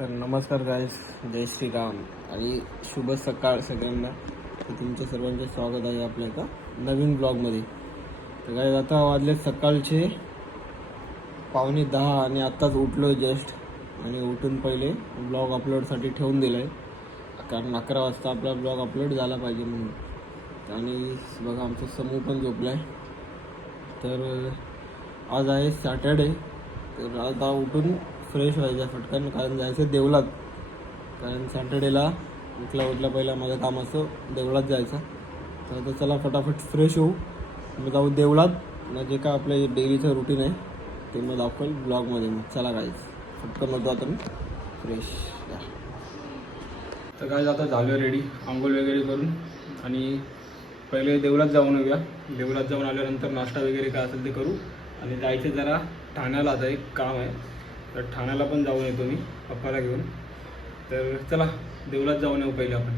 तर नमस्कार गाईस, जय श्रीराम आणि शुभ सकाळ सगळ्यांना. तर तुमच्या सर्वांचे स्वागत आहे आपल्या एका नवीन ब्लॉगमध्ये. तर गाईस आता वाजले सकाळचे 9:45 आणि आत्ताच उठलो जस्ट. आणि उठून पहिले ब्लॉग अपलोडसाठी ठेवून दिला आहे, कारण 11 वाजता आपला ब्लॉग अपलोड झाला पाहिजे म्हणून. आणि बघा आमचा समूह पण झोपला आहे. तर आज आहे सॅटर्डे. तर आता उठून फ्रेश व्हायचं फटकन, कारण जायचं देवळात. कारण सॅटर्डेला उठल्या पहिला माझं काम असतं देवळात जायचं. तर आता चला फटाफट फ्रेश होऊ, मग जाऊ देवळात. मग जे काय आपलं डेलीचं रुटीन आहे ते मग दाखवेल ब्लॉगमध्ये. मग चला गाईज फटकन होतो आता मी फ्रेश. तर गाईज आता झालो रेडी, आंघोळ वगैरे करून. आणि पहिले देवळात जाऊन येऊया. देवळात जाऊन आल्यानंतर नाश्ता वगैरे काय असेल ते करू. आणि जायचं जरा ठाण्याला, आता एक काम आहे. तर ठाण्याला पण जाऊन येतो मी पप्पाला घेऊन. तर चला देवळात जाऊन येऊ पहिले आपण.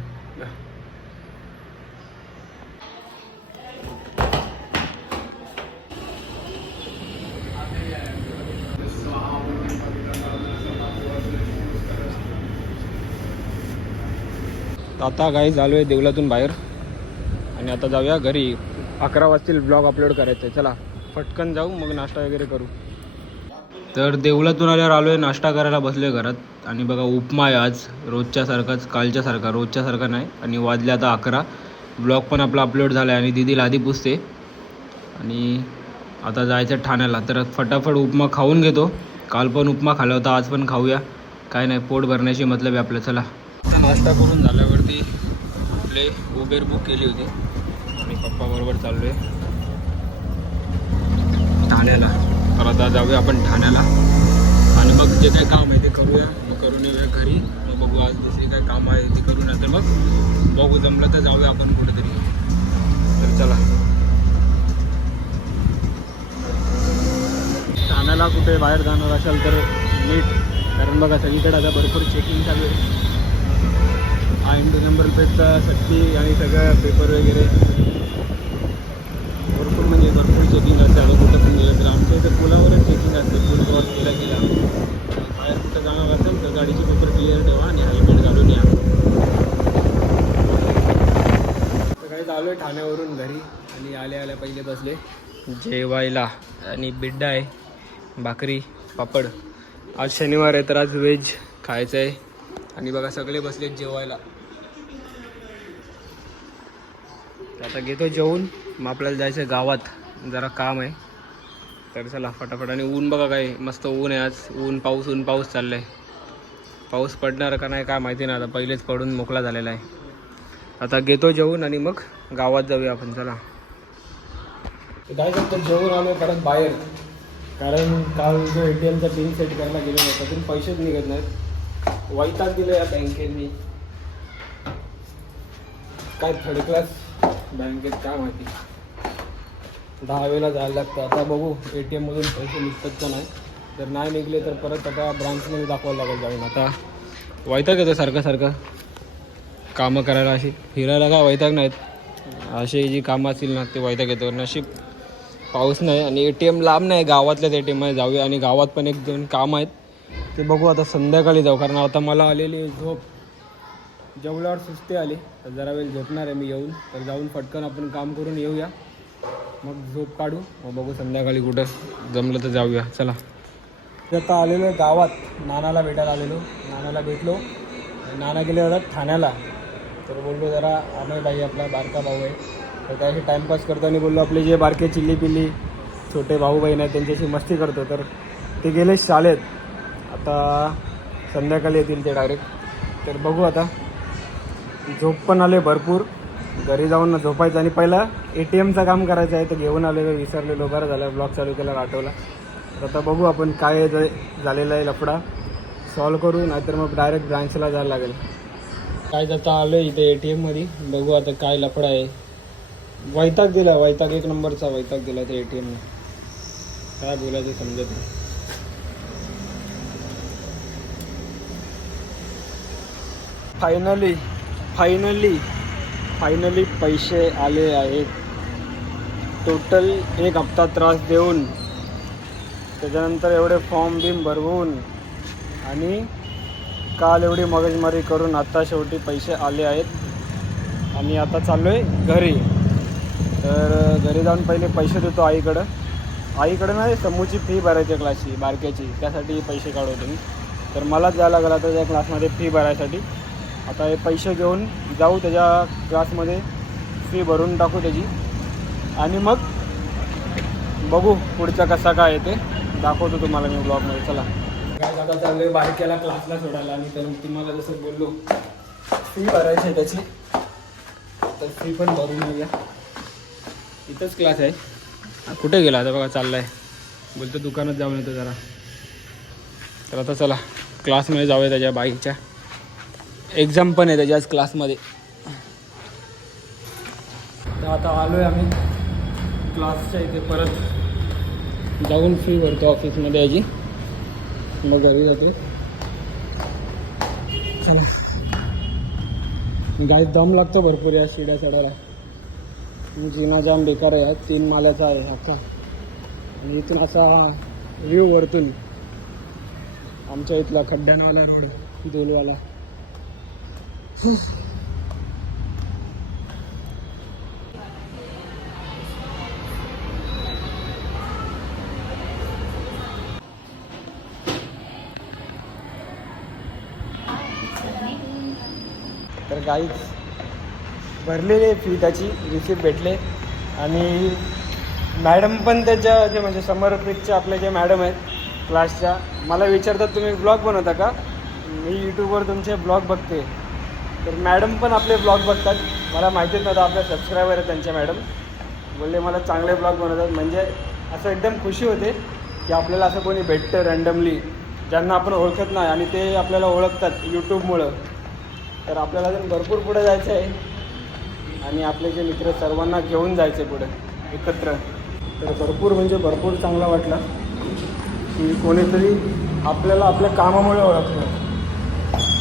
आता गाईज आलो आहे देवळातून बाहेर आणि आता जाऊया घरी. 11 वाजतील ब्लॉग अपलोड करायचं आहे. चला पटकन जाऊ, मग नाश्ता वगैरे करू. तर देवळातून आल्यावर आलो आहे, नाश्ता करायला बसलो आहे घरात. आणि बघा उपमा आहे आज, रोजच्यासारखाच, कालच्यासारखा, रोजच्यासारखा नाही. आणि वाजले आता 11. ब्लॉग पण आपला अपलोड झाला आहे आणि दीदीला आधी पुसते. आणि आता जायचं ठाण्याला. तर फटाफट उपमा खाऊन घेतो. काल पण उपमा खाल्ला होता, आज पण खाऊया. काय नाही, पोट भरण्याची मतलब आहे आपलं. चला नाश्ता करून झाल्यावरती आपले उबेर बुक केली होती आणि पप्पाबरोबर चाललो आहे ठाण्याला. तर आता जाऊया आपण ठाण्याला आणि मग जे काही काम आहे ते करूया. मग करून येऊया घरी. मग बघू आज दुसरी काय काम आहे ते करू, नंतर मग बघू जमलं तर जाऊया आपण कुठेतरी. तर चला ठाण्याला कुठे बाहेर जाणार असाल तर नीट, कारण बघा सगळीकडे आता भरपूर चेकिंग चालू आहे. IMD नंबर प्लेटचा सक्ती आणि सगळं पेपर वगैरे भरपूर, म्हणजे भरपूर चेकिंग असते. आता कुठं पण गेलं तर आमच्या इथं पुलावरच चेकिंग असते. पूल क्रॉस केला बाहेर कुठं जाणार असेल तर गाडीचे पेपर क्लिअर ठेवा आणि हेल्मेट घालून या. तर काही चालू आहे ठाण्यावरून घरी. आणि आल्या पहिले बसले जेवायला. आणि बिड्डा आहे, भाकरी, पापड. आज शनिवार आहे तर आज व्हेज खायचं आहे. आणि बघा सगळे बसले जेवायला. आता घेतो जेवून, मग आपल्याला जायचं गावात, जरा काम आहे. तर चला फटाफट. आणि ऊन बघा काय मस्त ऊन आहे आज. ऊन पाऊस चाललं आहे. पाऊस पडणार का नाही काय माहिती नाही, आता पहिलेच पडून मोकळा झालेला आहे. आता घेतो जेवून आणि मग गावात जाऊया आपण. चला काय करतो, जेवून आलो परत बाहेर. कारण काल जो ATMचा पिन सेट करायला गेलो नाही, त्यातून पैसेच निघत नाहीत. वैताग दिलं या बँकेने. काय थर्ड क्लास बँकेत काय माहिती, 10 वेळेला जायला लागतं. आता बघू ATM मधून पैसे निघतात का नाही. जर नाही निघले तर परत आता ब्रांचमध्ये दाखवावं लागेल जाऊन. आता वैताग येतं सारखं कामं करायला. अशी फिरायला काय वैताग नाहीत, असे जी कामं असतील ना ते वैताग येतं. नशीब पाऊस नाही आणि ATM लांब नाही, गावातल्याच ATM मध्ये जाऊया. आणि गावात पण 1-2 कामं आहेत ते बघू. आता संध्याकाळी जाऊ, कारण आता मला आलेली झोप. जेवल्यावर सुस्ती आली तर जरा वेळ झोपणार आहे मी येऊन. तर जाऊन पटकन आपण काम करून येऊया, मग झोप काढू. मग बघू संध्याकाळी कुठं जमलं तर जाऊया. चला आता आलेलो आहे गावात, नानाला भेटायला आलेलो. नानाला भेटलो, नाना गेले होता ठाण्याला. तर बोललो जरा अमय भाई आपला बारका भाऊ आहे, तर त्याशी टाईमपास करतो. आणि बोललो आपले जे बारके चिल्ली पिल्ली छोटे भाऊ बहीण आहेत त्यांच्याशी मस्ती करतो. तर ते गेले शाळेत, आता संध्याकाळी येतील ते डायरेक्ट. तर बघू आता. झोप पण आले भरपूर, घरी जाऊन झोपायचं. आणि पहिला ATMचं काम करायचं आहे, तर घेऊन आलेलं विसरलेलो. बरं झालं ब्लॉग चालू केला आठवला. तर आता बघू आपण काय झालेला आहे लफडा सॉल्व करू, नाहीतर मग डायरेक्ट ब्रांचला जायला लागेल. काय जाता आलो इथे ATMमध्ये, बघू आता काय लफडा आहे. वैताग दिला, वैताग, 1 नंबरचा वैताग दिला ते ATMने. काय बोलायचं समजत नाही. फायनली पैसे आले आहेत. टोटल 1 हप्ता त्रास देऊन, त्याच्यानंतर एवढे फॉर्म बिम भरवून आणि काल एवढी मगजमारी करून आता शेवटी पैसे आले आहेत आणि आता चाललो आहे घरी. तर घरी जाऊन पहिले पैसे देतो आईकडं नाही, समूची फी भरायची क्लासची बारक्याची, त्यासाठी पैसे काढवतो मी. तर मलाच जायला लागला तर त्या क्लासमध्ये फी भरायसाठी. आता हे पैसे घेऊन जाऊ त्याच्या क्लासमध्ये, फी भरून टाकू त्याची आणि मग बघू पुढचा कसा काय ते दाखवतो तुम्हाला मी ब्लॉगमध्ये. चला काय आता चालू आहे बारक्याला क्लासला सोडायला. आणि तर तुम्हाला जसं बोललो फी भरायची आहे त्याची, तर फी पण भरून येऊया. इथंच क्लास आहे. कुठे गेला आता बघा, चालला आहे बोलतो दुकानात जाऊन येतो जरा. तर आता चला क्लासमध्ये जाऊया. त्याच्या बाईकच्या एक्झाम पण आहे त्याच्याच क्लासमध्ये. तर आता आलो आहे आम्ही क्लासच्या इथे, परत जाऊन फी भरतो ऑफिसमध्ये याची, मग घरी जातो. चला गाय दम लागतो भरपूर या शिड्या चढायला. जिना जाम बेकार आहे, 3 माल्याचा आहे अख्खा. आणि इथून असा व्ह्यू वरतून आमच्या इथला खड्ड्यांवाला रोड, दोलवाला. तर गाईच भरलेली फी त्याची, रिसिप्ट भेटले. आणि मॅडम पण त्याच्या जे म्हणजे समर्पितचे आपले जे मॅडम आहेत क्लासच्या, मला विचारतात तुम्ही ब्लॉग बनवता का. मी यूट्यूबवर तुमचे ब्लॉग बघते. तर मॅडम पण आपले ब्लॉग बघतात. मला माहितीच नव्हतं आपल्या सबस्क्रायबर आहेत त्यांच्या. मॅडम बोलले मला चांगले ब्लॉग बनवतात. म्हणजे असं एकदम खुशी होते की आपल्याला असं कोणी भेटतं रँडमली, ज्यांना आपण ओळखत नाही आणि ते आपल्याला ओळखतात यूट्यूबमुळं. तर आपल्याला अजून भरपूर पुढे जायचं आहे आणि आपले जे मित्र सर्वांना घेऊन जायचे पुढे एकत्र. तर भरपूर म्हणजे भरपूर चांगला वाटला की कोणीतरी आपल्याला आपल्या कामामुळे ओळखलं.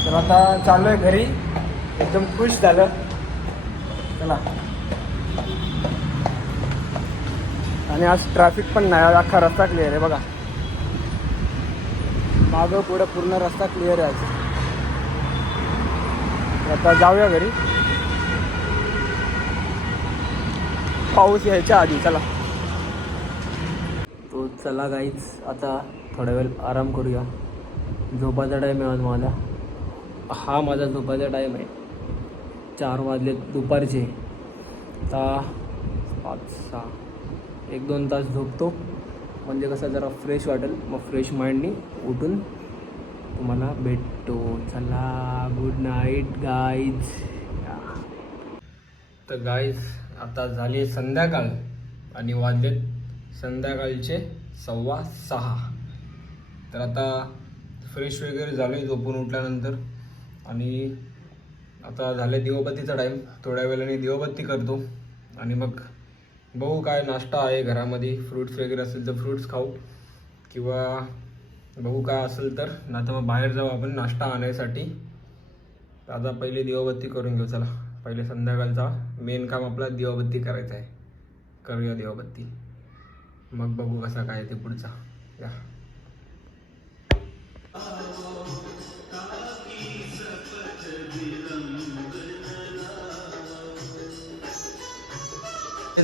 तर आता चाललो आहे घरी, एकदम खुश झालं. चला. आणि आज ट्रॅफिक पण नाही, अख्खा रस्ता क्लिअर आहे बघा. मागं पुढं पूर्ण रस्ता क्लिअर आहे आज. आता जाऊया घरी पाऊस यायच्या आधी. चला. तो चला गाईच, आता थोडा वेळ आराम करूया. झोपाचा टाईम आहे आज माझा. हा माझा झोपाचा टाईम आहे. 4 वाजले दुपारचे. आता 5-6 1-2 तास झोपतो, म्हणजे कसं जरा फ्रेश वाटेल. मग फ्रेश माइंडनी उठून तुम्हाला भेटतो. चला गुड नाईट गाईज. तर गाईज आता झाली संध्याकाळ आणि वाजलेत संध्याकाळचे 5:15. तर आता फ्रेश वगैरे झालो आहे झोपून उठल्यानंतर. आणि आता झाले दिवाबत्तीचा टाईम. थोड्या वेळाने दिवाबत्ती करतो आणि मग बघू काय नाश्ता आहे घरामध्ये. फ्रूट्स वगैरे असेल तर फ्रूट्स खाऊ, किंवा बघू काय असेल तर, नाही तर मग बाहेर जाऊ आपण नाश्ता आणायसाठी. तर आता पहिले दिवाबत्ती करून घेऊ. चला पहिले संध्याकाळचा मेन काम आपला दिवाबत्ती करायचा आहे. करूया दिवाबत्ती, मग बघू कसा काय ते पुढचा. या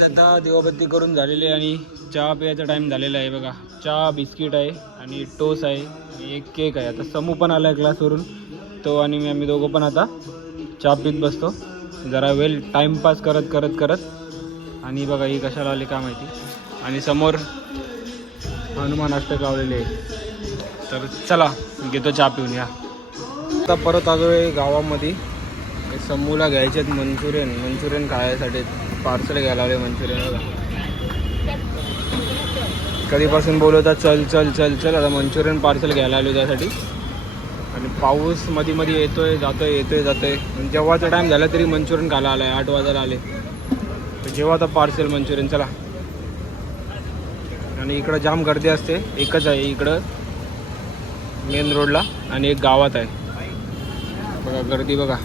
आता दिवाबत्ती करून झालेली आहे आणि चहा प्यायचा टाईम झालेला आहे बघा. चहा, बिस्किट आहे आणि टोस्ट आहे आणि एक केक आहे. आता समू पण आला आहे क्लासवरून, तो आणि मी आम्ही दोघं पण आता चहा पीत बसतो जरा वेळ टाईमपास करत करत करत. आणि बघा ही कशाला आली का माहिती. आणि समोर हनुमान अष्टक लावलेले आहे. तर चला घेतो चहा पिऊन. या आता परत आलो आहे गावामध्ये. समूला घ्यायचे आहेत मंचुरियन खायसाठी. पार्सल घ्यायला आले मंचुरियन. कधीपासून बोलवता चल चल चल चल. आता मंचुरियन पार्सल घ्यायला आलो त्यासाठी. आणि पाऊस मध्ये मध्ये येतोय जातोय येतोय जातोय. जेव्हाचा टाईम झाला तरी मंचुरियन खायला आला आहे. 8 वाजायला आले. तर जेव्हा आता पार्सल मंचुरियन. चला. आणि इकडं जाम गर्दी असते. एकच आहे इकडं मेन रोडला आणि एक गावात आहे बघा गर्दी बघा.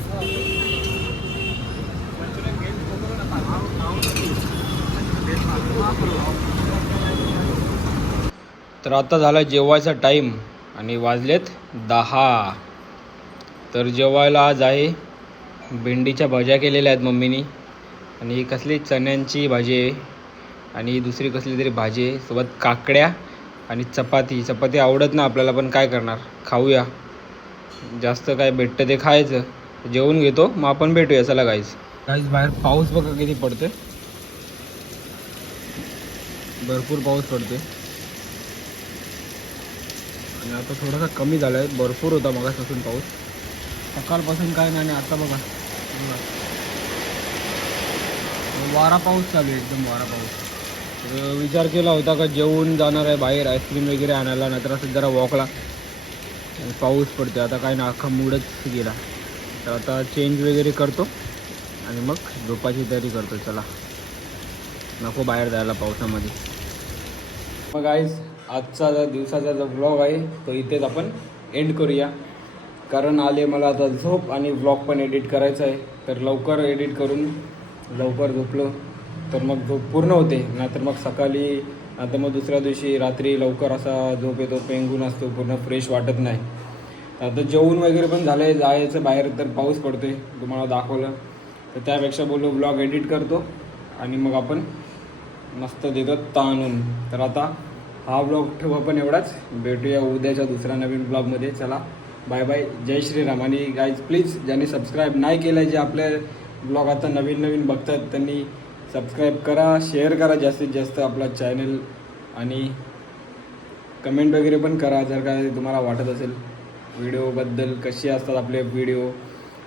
तर आता झाला जेवायचा टाईम आणि वाजलेत 10. तर जेवायला आज आहे भेंडीच्या भाज्या केलेल्या आहेत मम्मीनी, आणि ही कसली चण्यांची भाजी आहे, आणि दुसरी कसली तरी भाजी आहे, सोबत काकड्या आणि चपाती. चपाती आवडत ना आपल्याला, पण काय करणार, खाऊया. जास्त काय भेटतं ते खायचं. जेवून घेतो, मग आपण भेटूया. चला गाईज. गाईज बाहेर पाऊस बघा किती पडतोय, भरपूर पाऊस पडतोय. आणि आता थोडासा कमी झाला आहे, भरपूर होता मगापासून पाऊस. सकाळपासून काय नाही, आता बघा वारा पाऊस चालू आहे, एकदम वारा पाऊस. तर विचार केला होता का जेवून जाणार आहे बाहेर आईस्क्रीम वगैरे आणायला, नाहीतर असं जरा वॉकला. पाऊस पडते आता, काय ना, अख्खा मूडच गेला. तर आता चेंज वगैरे करतो आणि मग झोपाची तयारी करतो. चला, नको बाहेर जायला पावसामध्ये. मग गाईज आजचा दिवसाचा जो व्लॉग आहे तो इथेच आपण एंड करूया, कारण आले मला आता झोप आणि व्लॉग पण एडिट करायचा आहे. तर लवकर एडिट करून लवकर झोपलो तर मग झोप पूर्ण होते, नाहीतर मग सकाळी आता मग दुसऱ्या दिवशी रात्री लवकर असा झोप येतो, पेंगून असतो, पूर्ण फ्रेश वाटत नाही. आता जेवून वगैरे पण झालं आहे, जायचं बाहेर, तर पाऊस पडतो आहे, तुम्हाला दाखवलं. तर त्यापेक्षा बोललो व्लॉग एडिट करतो आणि मग आपण मस्त देतो ताणून. तर आता हा व्लॉग ठेवू आपण एवढाच, भेटूया उद्याच्या दुसऱ्या नवीन ब्लॉगमध्ये. चला बाय बाय, जय श्रीराम. आणि गाईज प्लीज ज्यांनी सबस्क्राईब नाही केलं आहे, जे आपले ब्लॉग आता नवीन नवीन बघतात, त्यांनी सबस्क्राईब करा, शेअर करा जास्तीत जास्त आपला चॅनल, आणि कमेंट वगैरे पण करा जर काय तुम्हाला वाटत असेल व्हिडिओबद्दल, कसे असतात आपले व्हिडिओ,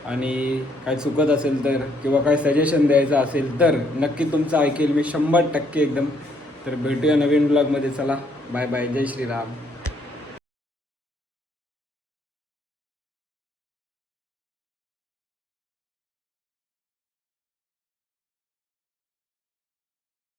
आणि काय चुकत असेल तर, किंवा काय सजेशन द्यायचं असेल तर नक्की तुमचं ऐकेल मी 100% एकदम. तर भेटूया नवीन ब्लॉगमध्ये. चला बाय बाय, जय श्रीराम.